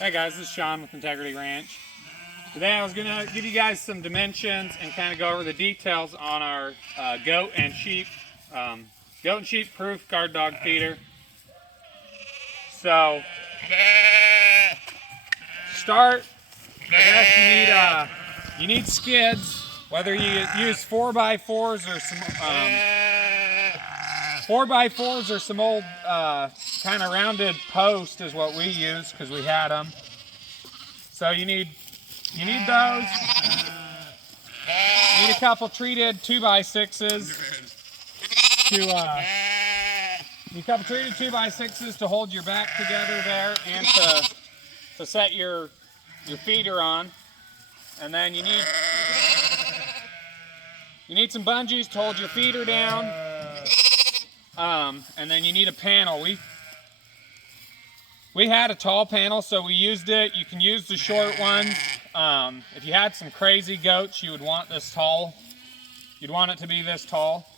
Hey guys, this is Sean with Integrity Ranch. Today I was going to give you guys some dimensions and kind of go over the details on our goat and sheep proof guard dog feeder. So, start, I guess you need skids, whether you use 4x4s or some 4x4s or some old kind of rounded post is what we use because we had them. So you need those. You need a couple treated 2x6s to hold your back together there and to set your feeder on. And then you need some bungees to hold your feeder down. And then you need a panel. We had a tall panel, so we used it. You can use the short ones. If you had some crazy goats, you would want this tall. You'd want it to be this tall.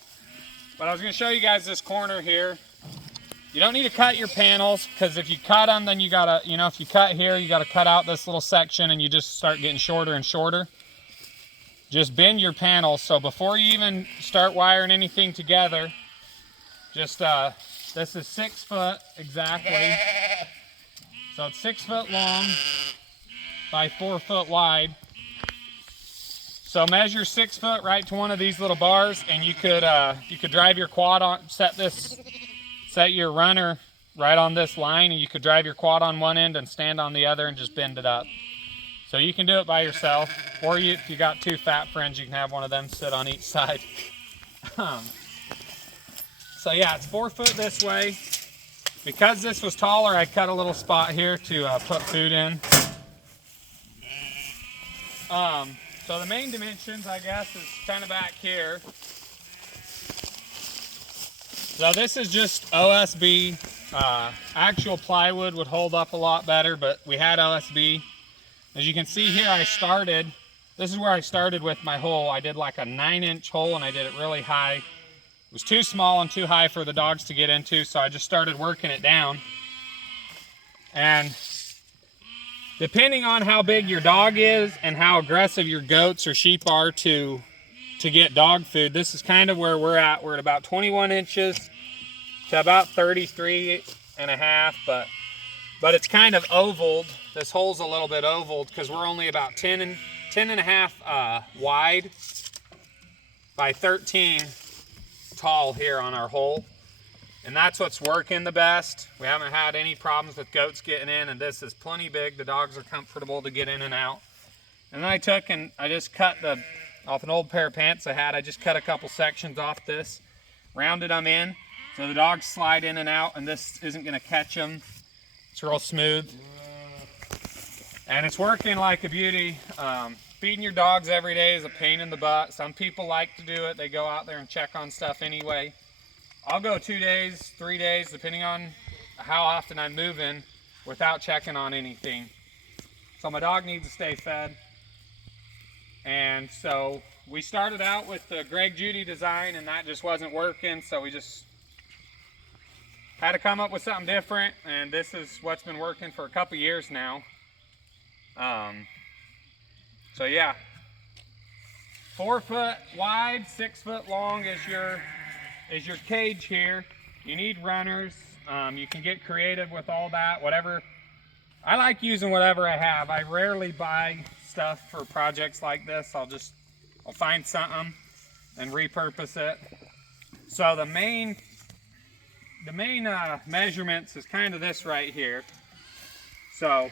But I was going to show you guys this corner here. You don't need to cut your panels, because if you cut them, then you gotta, if you cut here, you gotta cut out this little section, and you just start getting shorter and shorter. Just bend your panels. So before you even start wiring anything together, just this is 6 foot exactly. So it's 6 foot long by 4 foot wide. So measure 6 foot right to one of these little bars, and you could drive your quad on. Set your runner right on this line, and you could drive your quad on one end and stand on the other and just bend it up. So you can do it by yourself, or if you got two fat friends, you can have one of them sit on each side. So yeah, it's 4 foot this way. Because this was taller, I cut a little spot here to put food in. So the main dimensions, I guess, is kind of back here. So this is just OSB. Actual plywood would hold up a lot better, but we had OSB. As you can see here, this is where I started with my hole. I did like a 9-inch hole, and I did it really high. It was too small and too high for the dogs to get into, so I just started working it down. And depending on how big your dog is and how aggressive your goats or sheep are to get dog food, this is kind of where we're at. We're at about 21 inches to about 33 and a half, but it's kind of ovaled. This hole's a little bit ovaled because we're only about 10 and a half wide by 13 tall here on our hole, and that's what's working the best. We haven't had any problems with goats getting in, and this is plenty big. The dogs are comfortable to get in and out. And then I just cut off an old pair of pants I had. I just cut a couple sections off this, rounded them in so the dogs slide in and out, and this isn't going to catch them. It's real smooth, and it's working like a beauty. Feeding your dogs every day is a pain in the butt. Some people like to do it. They go out there and check on stuff anyway. I'll go 2 days, 3 days, depending on how often I'm moving, without checking on anything. So my dog needs to stay fed. And so we started out with the Greg Judy design, and that just wasn't working. So we just had to come up with something different. And this is what's been working for a couple years now. So yeah, 4 foot wide, 6 foot long is your cage here. You need runners. You can get creative with all that. Whatever. I like using whatever I have. I rarely buy stuff for projects like this. I'll find something and repurpose it. So the main measurements is kind of this right here. So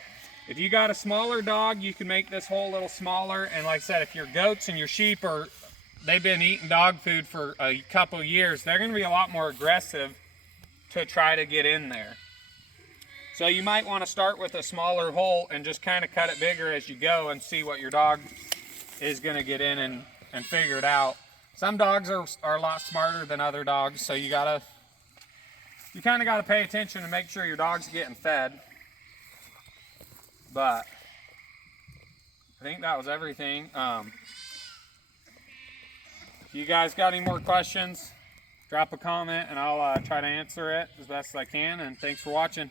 if you got a smaller dog, you can make this hole a little smaller. And like I said, if your goats and your sheep they've been eating dog food for a couple years, they're going to be a lot more aggressive to try to get in there. So you might want to start with a smaller hole and just kind of cut it bigger as you go and see what your dog is going to get in and figure it out. Some dogs are a lot smarter than other dogs, so you kind of got to pay attention and make sure your dog's getting fed. But I think that was everything. If you guys got any more questions, drop a comment and I'll try to answer it as best as I can. And thanks for watching.